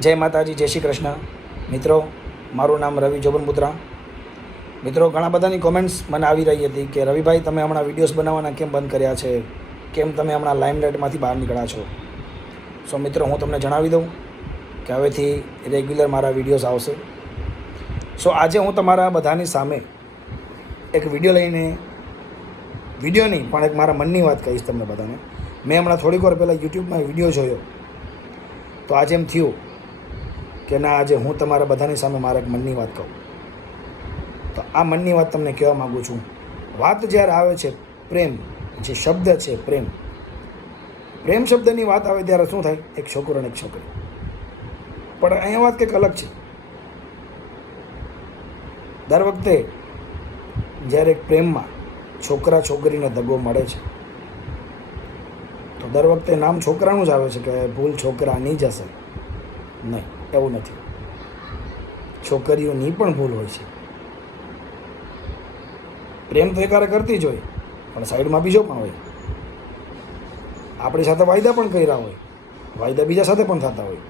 જય માતાજી, જય શ્રી કૃષ્ણ. મિત્રો, મારું નામ રવિ જોબનપુત્રા. મિત્રો, ઘણા બધાની કોમેન્ટ્સ મને આવી રહી હતી કે રવિભાઈ, તમે હમણાં વિડીયોઝ બનાવવાના કેમ બંધ કર્યા છે, કેમ તમે હમણાં લાઇમલાઇટમાંથી બહાર નીકળ્યા છો. સો મિત્રો, હું તમને જણાવી દઉં કે હવેથી રેગ્યુલર મારા વિડીયોઝ આવશે. સો આજે હું તમારા બધાની સામે એક વિડીયો નહીં પણ એક મારા મનની વાત કહીશ તમને બધાને. મેં હમણાં થોડીક વાર પહેલાં યુટ્યુબમાં વિડીયો જોયો તો આજે એમ થયું કે ના, આજે હું તમારા બધાની સામે મારા એક મનની વાત કહું. તો આ મનની વાત તમને કહેવા માગું છું. વાત જ્યારે આવે છે પ્રેમ, જે શબ્દ છે પ્રેમ શબ્દની વાત આવે ત્યારે શું થાય? એક છોકરો અને એક છોકરી. પણ અહીંયા વાત કંઈક અલગ છે. દર વખતે જ્યારે પ્રેમમાં છોકરા છોકરીને દગો મળે છે તો દર વખતે નામ છોકરાનું જ આવે છે કે ભૂલ છોકરાની જ હશે. નહીં, એવું નથી. છોકરીઓની પણ ભૂલ હોય છે. પ્રેમ તો એકારે કરતી જ હોય, પણ સાઈડમાં બીજો પણ હોય. આપણી સાથે વાયદા પણ કર્યા હોય, વાયદા બીજા સાથે પણ થતા હોય.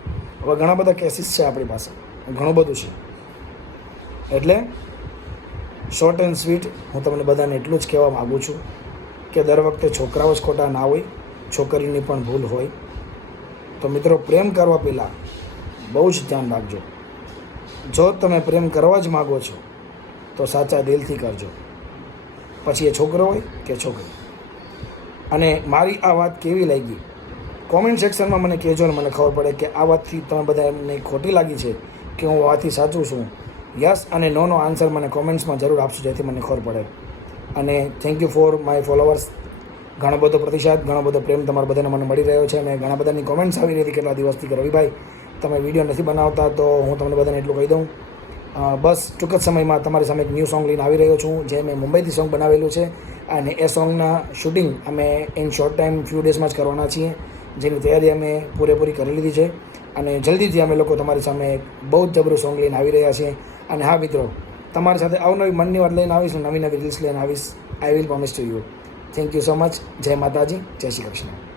હવે ઘણા બધા કેસીસ છે આપણી પાસે, ઘણું બધું છે. એટલે શોર્ટ એન્ડ સ્વીટ હું તમને બધાને એટલું જ કહેવા માગું છું કે દર વખતે છોકરાઓ જ ખોટા ના હોય, છોકરીની પણ ભૂલ હોય. તો મિત્રો, પ્રેમ કરવા પહેલાં બહુ જ ધ્યાન રાખજો. જો તમે પ્રેમ કરવા જ માગો છો તો સાચા દિલથી કરજો, પછી એ છોકરો હોય કે છોકરી. અને મારી આ વાત કેવી લાગી કોમેન્ટ સેક્શનમાં મને કહેજો ને મને ખબર પડે કે આ વાતથી તમે બધા એમને ખોટી લાગી છે કે હું વાતથી સાચું છું. યસ અને નોનો આન્સર મને કોમેન્ટ્સમાં જરૂર આપશો, જેથી મને ખબર પડે. અને thank you for my followers. ઘણો બધો પ્રતિસાદ, ઘણો બધો પ્રેમ તમારા બધાને મને મળી રહ્યો છે. અને ઘણા બધાની કોમેન્ટ્સ આવી રહી હતી કેટલા દિવસથી કે રવિભાઈ, તમે વિડીયો નથી બનાવતા. તો હું તમને બધાને એટલું કહી દઉં, બસ ટૂંક જ સમયમાં તમારી સામે એક ન્યૂ સોંગ લઈને આવી રહ્યો છું, જે મેં મુંબઈથી સોંગ બનાવેલું છે. અને એ સોંગના શૂટિંગ અમે ઇન શોર્ટ ટાઈમ ફ્યુ ડેઝમાં જ કરવાના છીએ, જેની તૈયારી અમે પૂરેપૂરી કરી લીધી છે. અને જલ્દીથી અમે લોકો તમારી સામે બહુ જ જબરું સોંગ લઈને આવી રહ્યા છીએ. અને હા મિત્રો, તમારી સાથે અવનવી મનની વાત લઈને આવીશ, નવી રીલ્સ લઈને આવીશ. I will promise to you. Thank you so much. જય માતાજી, જય શ્રી કૃષ્ણ.